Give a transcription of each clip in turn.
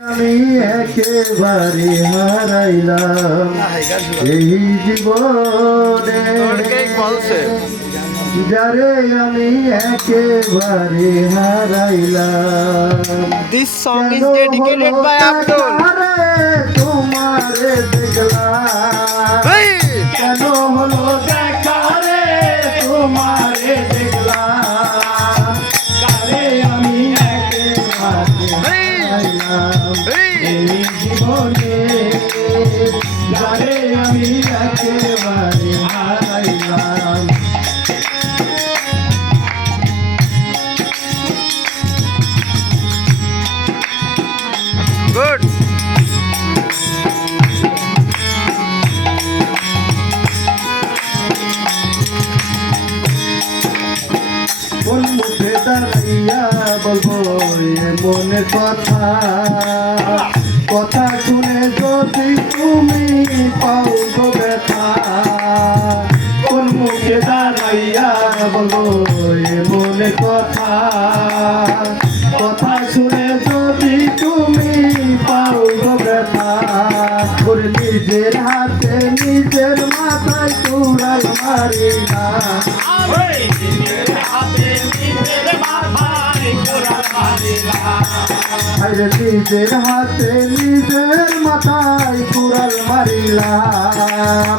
আমি একেবারে হারাইলাম। এই জীবনে যারে আমি একেবারে হারাইলাম। This song is dedicated by Abdul. তোমারে দেখলাম। কেন হলো এই জীবনে যারে আমি একেবারে হারাইলাম। বলব মনের কথা। মনের কথা কথা শুনে যদি তুমি পাও ব্যথা ওর নিজের হাতে নিজের মাথায় তুরাল মারি না। আরে নিজের হাতে নিজের মাথায় কুড়াল মারিলাম।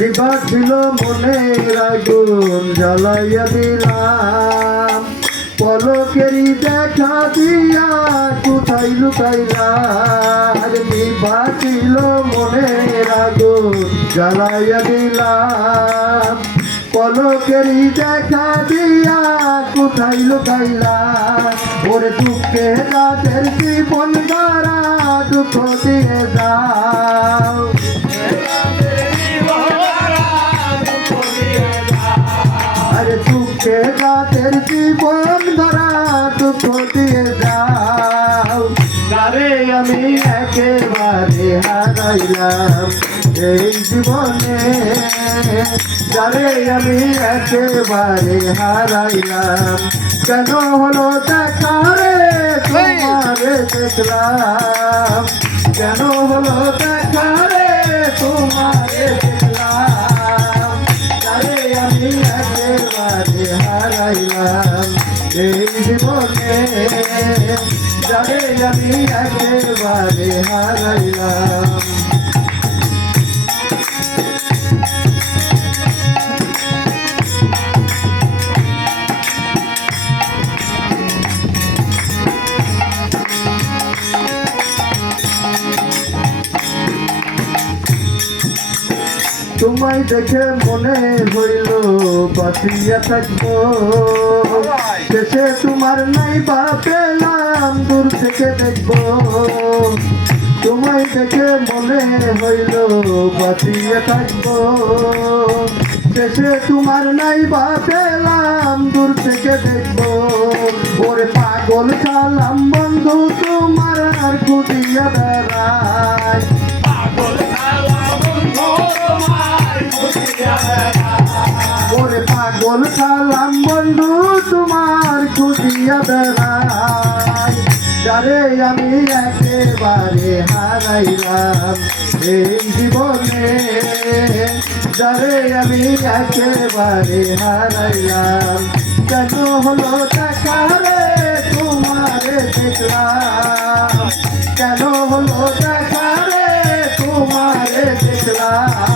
বিবাদ ছিল মনে আগুন, জ্বালাইয়া দিলাম। পলকেরই দেখা দিয়া কোথায় লুকাইলাম বিবাদ ছিল মনে আগুন, জ্বালাইয়া দিলাম। পলকেরই দেখা দিয়া কোথায় লুকাইলাম ওরে দুঃখে রাতের জীবন দ্বারা দুঃখ দিয়ে যাও। রাতের জীবন ধরা দুঃখ দিয়ে যাও যারে আমি একেবারে হারাইলাম এই জীবনে। যারে আমি একেবারে হারাইলাম। কেন হলো দেখা রে? তোমারে দেখলাম। কেন হলো দেখা রে? তোমারে একেবারে হারাইলাম তোমায় দেখে মনে হইল, বাঁচিয়া থাকব। শেষে তোমার নাই বা পেলাম, দূর থেকে দেখব। তোমায় দেখে মনে হইল, বাঁচিয়া থাকব। শেষে তোমার নাই বা পেলাম, দূর থেকে দেখব। ওরে পাগল চালাম পাগল সালাম বন্ধু তোমার খুঁজিয়া বেড়াই যারে আমি একেবারে হারাইলাম এই জীবনে, যারে আমি একেবারে হারাইলাম। কেন হলো দেখা রে তোমারে দেখলাম? কেন হলো দেখা রে তোমারে দেখলাম?